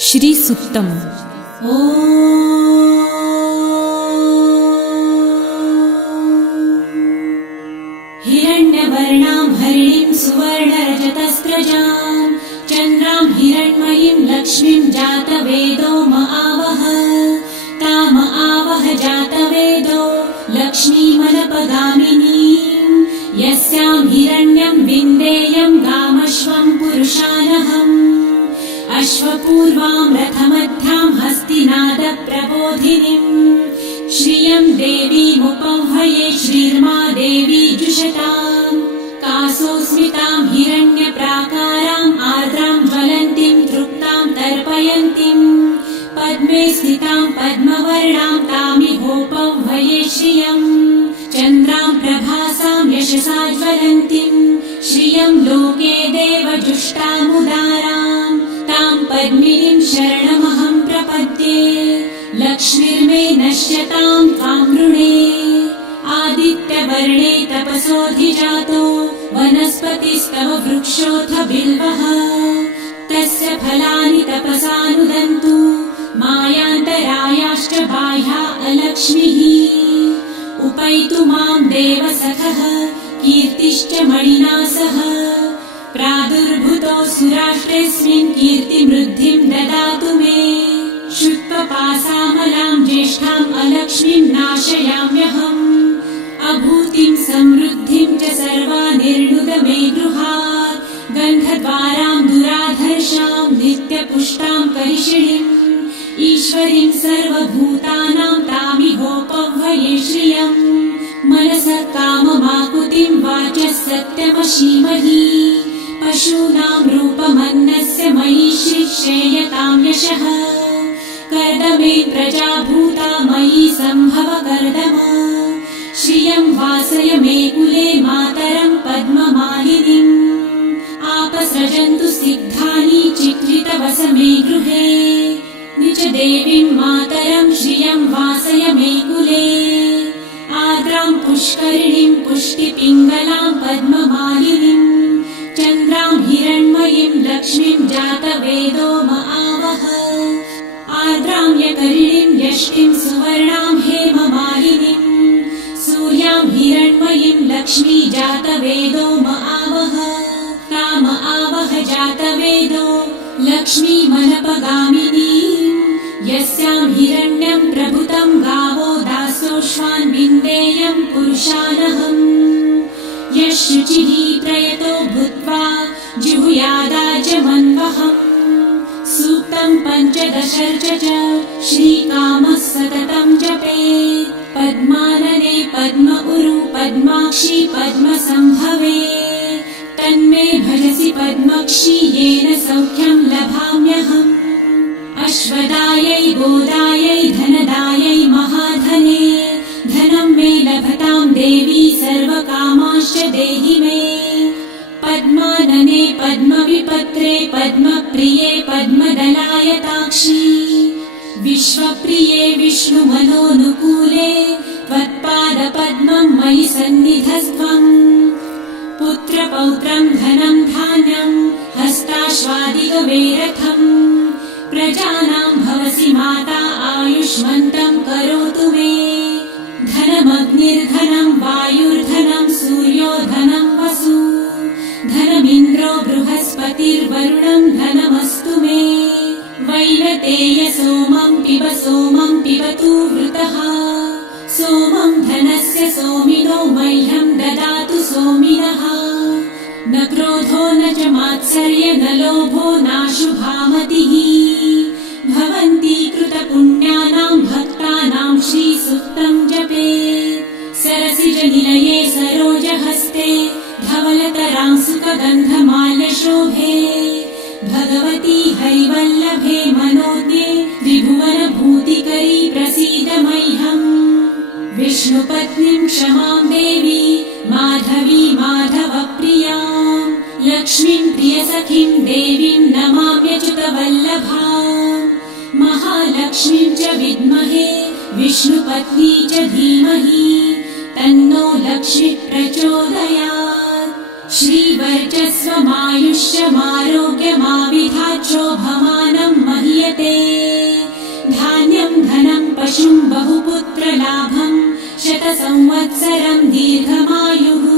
श्री सुक्तम। हिरण्यवर्णां हरिणीं सुवर्णरजतस्रजां चन्द्रां हिरण्मयीं लक्ष्मीं जातवेदो म आवह ताम आवह जातवेदो लक्ष्मीमनपगामिनीं यस्यां हिरण्यं विन्देयं गामश्वं पुरुषानहम् अश्वपूर्वां रथमध्यां हस्तिनादप्रबोधिनीं श्रियं देवीमुपह्वये श्रीर्मा देवी जुषतां कासोस्मितां हिरण्यप्राकाराम् आर्द्रां ज्वलन्तीं तृप्तां तर्पयन्तीं पद्मे स्थितां पद्मवर्णां तामिहोपह्वये श्रियं चन्द्रां प्रभासां यशसा ज्वलन्तीं श्रियं लोके देवजुष्टामुदारां तां पद्मिनीं शरणमहं प्रपद्ये लक्ष्मीर्मे नश्यतां त्वां वृणे आदित्यवर्णे तपसोऽधिजातो वनस्पतिस्तव वृक्षोऽथ बिल्वः तस्य फलानि तपसानुदन्तु मायान्तरायाश्च बाह्या अलक्ष्मीः उपैतु मां देवसखः कीर्तिश्च मणिना सह प्रादुर्भूतो सुराष्ट्रेऽस्मिन् कीर्तिमृद्धिं ददातु मे शुत्वपासामलां ज्येष्ठाम् अलक्ष्मीं नाशयाम्यहम् अभूतिं समृद्धिं च सर्वानिर्णुद मे गृहात् गन्धद्वारां दुराधर्षां नित्यपुष्टां करिषिणीम् ईश्वरीं सर्वभूतानां तामिहोपह्वये श्रियम् मनसः काममाकुतिं वाचः सत्यमशीमहि पशूनां रूपमन्नस्य मयि श्रेयतां यशः कर्दमे प्रजाभूता मयि सम्भव कर्दम श्रियं वासय मे कुले मातरं पद्ममालिनीम् आपसृजन्तु सिद्धानि चित्रितवस मे गृहे निज देवीं मातरं श्रियं वासय मे कुले आर्द्रां पुष्करिणीं पुष्टिपिङ्गलां पद्ममालिनीं चन्द्रां हिरण्मयीं लक्ष्मीं जातवेदो म आवह आर्द्रां यकरिणीं यष्टिं सुवर्णां हेममालिनीं सूर्यां हिरण्मयीं लक्ष्मी जातवेदो म आवह ताम आवह जातवेदो लक्ष्मीमनपगामिनीं यस्यां हिरण्यं प्रभुतं गावो दासोऽश्वान् विन्देयं पुरुषानहम् यः शुचिः प्रयतो भूत्वा जिहुयादाजमन्वहम् सूक्तं पञ्चदशर्च च श्रीकामः सततं जपेत् पद्मानने पद्म उरु पद्माक्षी पद्मसम्भवे तन्मे भजसि पद्मक्षी येन सौख्यं लभाम्यहम् अश्वदायै गोदायै धनदायै महाधने धनं मे लभतां देवी सर्वकामांश्च देहि मे पद्मानने पद्मविपत्रे पद्मप्रिये पद्मदलायताक्षी विश्वप्रिये विष्णुमनोनुकूले त्वत्पादपद्मं मयि सन्निधस्त्वम् पुत्रपौत्रं धनं धान्यं हस्ताश्वादिगवेरथम् प्रजानां भवसि माता आयुष्मन्तं करोतु मे धनमग्निर्धनं वायुर्धनं सूर्यो धनं वसु धनमिन्द्रो बृहस्पतिर्वरुणं धनमस्तु मे वैनतेय सोमं पिबतु वृतः सोमं धनस्य सोमिनो मह्यं ददातु सोमिनः न क्रोधो न च मात्सर्य न लोभो नाशुभामतिः भवन्ति कृतपुण्यानां भक्तानां श्रीसूक्तं जपेत् सरसिजनिलये सरोजहस्ते धवलतरां सुखगन्धमाल्यशोभे भगवती हरिवल्लभे मनोज्ञे त्रिभुवनभूतिकरी प्रसीद मह्यम् विष्णुपत्नीं क्षमां देवी माधवी माधवप्रियां लक्ष्मीं प्रियसखीं देवीं नमाम्यच्युतवल्लभाम् महालक्ष्मीं च विद्महे विष्णुपत्नी च धीमहि तन्नो लक्ष्मी प्रचोदयात् श्रीवर्चस्वमायुष्यमारोग्यमाविधाच्छोभमानं महीयते। पशुं बहुपुत्रलाभं शतसंवत्सरं दीर्घमायुः